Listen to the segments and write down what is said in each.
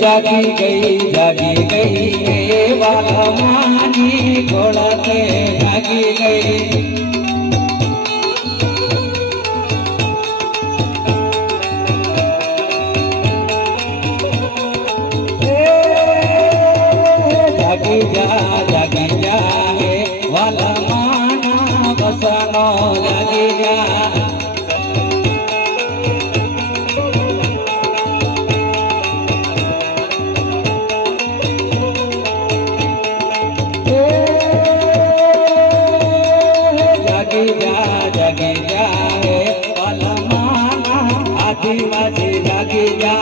जागी गई वाला मानी घोड़ा के जागी गई जागी जा हे वाला माना बसनो जागी जा जागी जा हे वाला माना आदिवासी जागी जा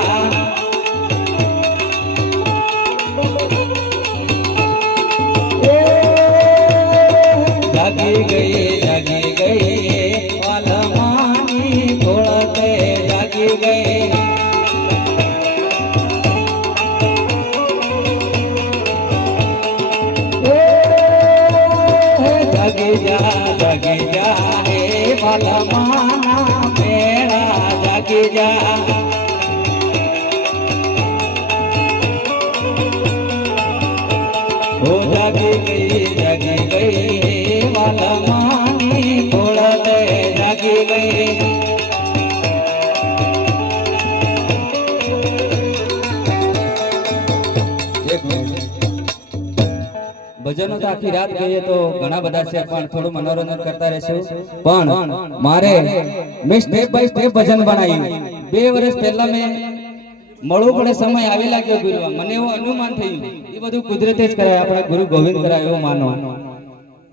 जागी गई वाला मानी घोड़ते जागी गई जागी जा हे वाला माना मेरा जागी जा हो जागी गई वाला मानी घोड़ते जागी गई ભજનો તો આખી રાત ગઈએ તો ઘણા બધા છે પણ થોડું મનોરંજન કરતા રહેશું પણ મારે મેં સ્ટેપ બાય સ્ટેપ ભજન બનાવ્યું 2 વર્ષ પહેલા મેં મળવું પડે સમય આવી લાગ્યો ગુરુમાં મને એવું અનુમાન થયું એ બધું કુદરતે જ કરાય આપણે ગુરુ ગોવિંદ કરાય એવું માનો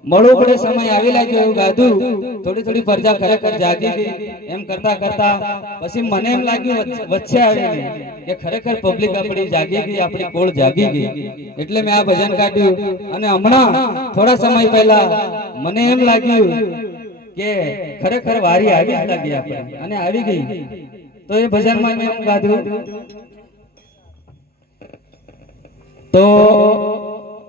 મળવું પડે સમય આવી લાગ્યો એવું ગાધું થોડી પ્રજા ખરેખર જાગી ગઈ એમ કરતા કરતા પછી મને એમ લાગ્યું વચ્ચે આવીને કે ખરેખર પબ્લિક આપણી જાગી ગઈ આપણી કોળ જાગી ગઈ એટલે મેં આ ભજન કાઢ્યું અને હમણાં થોડા સમય પહેલા મને એમ લાગ્યું કે ખરેખર વારી આવી જ લાગી આપણે અને આવી ગઈ તો એ ભજનમાં મેં ગાધું તો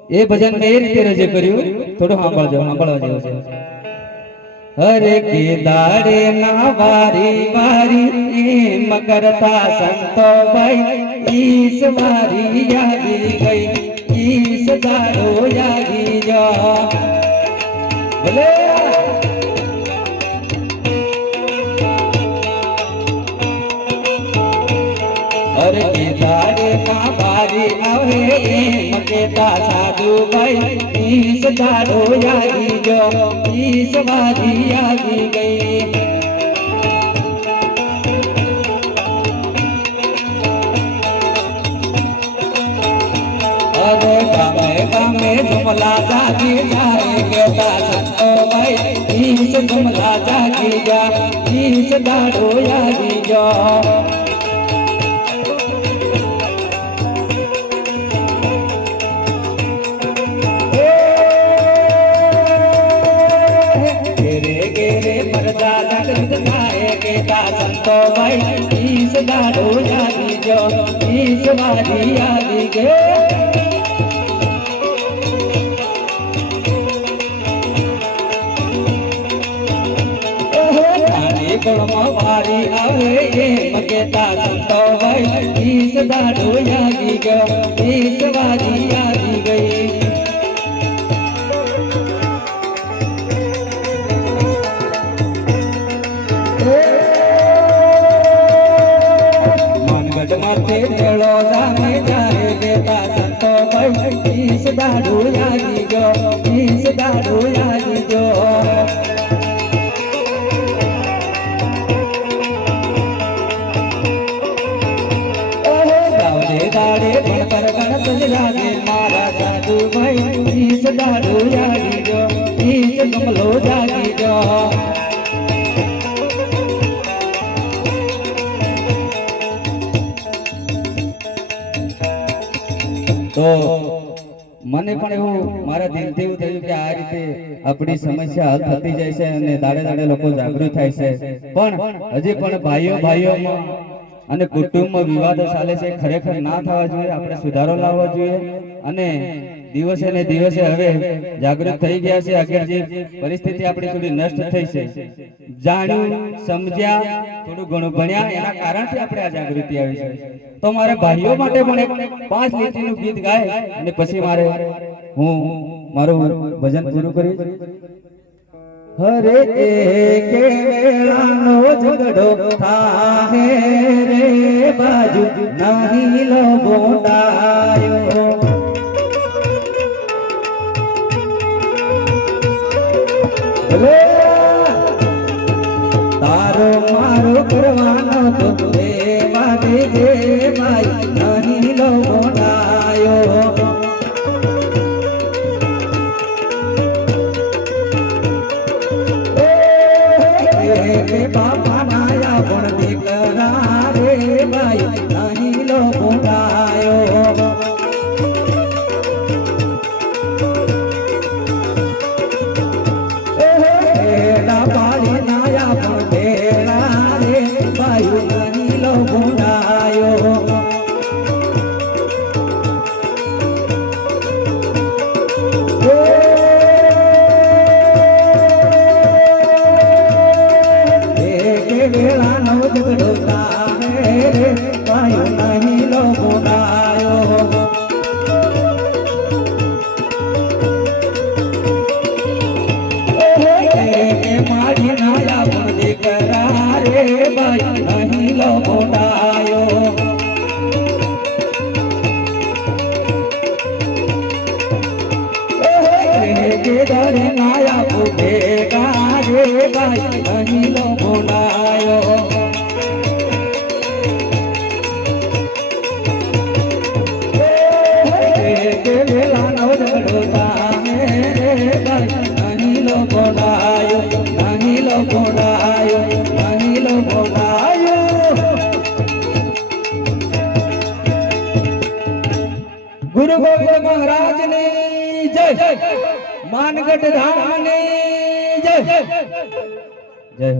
એ ભજન મેં એ રીતે રજૂ કર્યું થોડું સાંભળવા જેવું છે હરે કે દાડે ના વારી વારી એમ કરતા સંતો ભાઈ ઈસ વારી આવી ગઈ ઈસ દાડો આવી જા ભલે हर के दारे ना बारी आवे मकेता साधु भाई ईस दारो यागी जो ईस वारी यागी गई अरे गामे गामे जुमला जागी जाए केता संतो भाई ईस जुमला जागी जा ईस दारो यागी जो संतो भाई ईस दारो यागी जो ईस वारी यागी गे वारी आवे मकेता संतो भाई ईस दारो यागी गो ईस वारी यागी गई माथे चलो जाने जाए बेटा संतो भाई ईस दारू यागी जो ईस दारू यागी जो दाड़े दाड़े भणकर गणपत जागे मारा साधु भाई ईस दारू यागी जो ईस कमलो जागी जो तो મને પણ એવું મારા દિલથી એવું થયું કે આ રીતે આપણી સમસ્યા હલ થતી જાય છે અને દાડે દાડે લોકો જાગૃત થાય છે પણ હજી પણ ભાઈઓમાં અને કુટુંબમાં વિવાદો ચાલે છે ખરેખર ના થવા જોઈએ આપણે સુધારો લાવવો જોઈએ અને દિવસે ને દિવસે હવે જાગૃત થઈ ગયા છે. આગળ જે પરિસ્થિતિ આપણી થોડી નષ્ટ થઈ છે, જાણ્યું સમજ્યા થોડું ઘણું ભણ્યા એના કારણથી આપણે આ જાગૃતિ આવી છે. તો મારે ભાઈઓ માટે પણ એક 5 લીટીનું ગીત ગાય અને પછી હું મારું ભજન પૂરું કરીશ. હરે એક વેળાનો ઝઘડો થાહે રે બાજુ નહીં લો બોંડાયો. તારો મારો કરવાનો તો દેવા દેજે ભાઈ નહીં લો બોંડાયો. બાપા નાયા પણ દીકરા રે ભાઈ નહીં લો બોંડાયો. પાડી નાયા પણ ભેળા રે ભાઈ નહીં લો બોંડાયો. વેળાનો ઝઘડો થાહે રે ભાઈ નહીં લો બોંડાયો. મારી નાયા પણ દીકરા રે ભાઈ નહીં લો બોંડાયો. દરે નાયા ભૂખેગા રે ભાઈ નહીં લો બોંડાયો. વેલાનો ઝઘડો થાહે રે ભાઈ નહીં લો બોંડાયો. નહીં લો બોંડાયો. નહીં લો બોંડાયો. ગુરુ ગોવિંદ મહારાજની જય. માનગઢ ધામની જય. જય.